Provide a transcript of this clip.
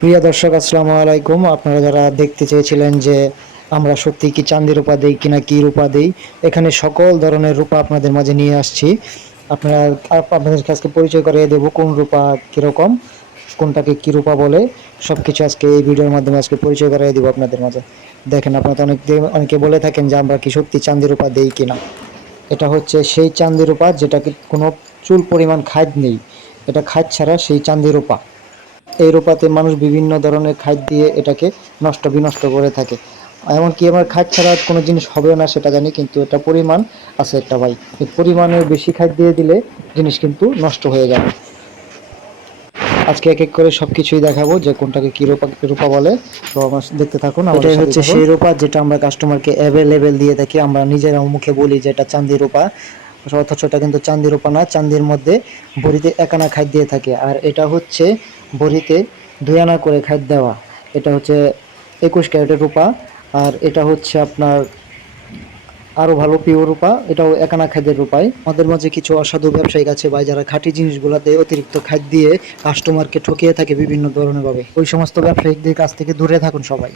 প্রিয় দর্শক, আসসালামু আলাইকুম। আপনারা যারা দেখতে চেয়েছিলেন যে আমরা সত্যি কি চাঁদি রূপা দেই কিনা কি রূপা দেই, এখানে সকল ধরনের রূপা আপনাদের মাঝে নিয়ে আসছি। আপনারা আপনাদের কাছে পরিচয় করিয়ে দেবো কোন রূপা কীরকম, কোনটাকে কি রূপা বলে। সব কিছু আজকে এই ভিডিওর মাধ্যমে আজকে পরিচয় করিয়ে দেবো আপনাদের মাঝে। দেখেন, আপনারা তো অনেক অনেকে বলে থাকেন যে আমরা কি সত্যি চাঁদি রূপা দেই কিনা। এটা হচ্ছে সেই চাঁদি রূপা যেটাকে কোনো চুল পরিমাণ খাদ নেই। এটা খাদ ছাড়া সেই চাঁদি রূপা। এই রূপাতে মানুষ বিভিন্ন ধরনের খাদ দিয়ে এটাকে নষ্ট বিনষ্ট করে থাকে। এমনকি আমার খাদ ছাড়া কোনো জিনিস হবেও না সেটা জানি কিন্তু এটা পরিমাণ আছে একটা ভাই। পরিমাণের বেশি খাদ দিয়ে দিলে জিনিস কিন্তু নষ্ট হয়ে যাবে। আজকে এক এক করে সবকিছুই দেখাবো যে কোনটাকে কি রূপা রূপা বলে। তো আমার দেখতে থাকুন এটাই হচ্ছে সেই রূপা যেটা আমরা কাস্টমারকে অ্যাভেলেবেল দিয়ে থাকি। আমরা নিজেরা মুখে বলি যে এটা চান্দি রূপা। অথচ এটা কিন্তু চান্দি রূপা না চান্দির মধ্যে বড়িতে একানা খাদ্য দিয়ে থাকে। আর এটা হচ্ছে বড়িতে দুই আনা করে খাদ্য দেওয়া। এটা হচ্ছে একুশ ক্যারেটের রূপা, আর এটা হচ্ছে আপনার আরও ভালো পিওর রূপা, এটাও একানা খাদ্যের রূপায় আমাদের মাঝে কিছু অসাধু ব্যবসায়ী আছে বা যারা খাঁটি জিনিসগুলোতে অতিরিক্ত খাদ্য দিয়ে কাস্টমারকে ঠকিয়ে থাকে বিভিন্ন ধরনের ভাবে। ওই সমস্ত ব্যবসায়িকদের কাছ থেকে দূরে থাকুন সবাই।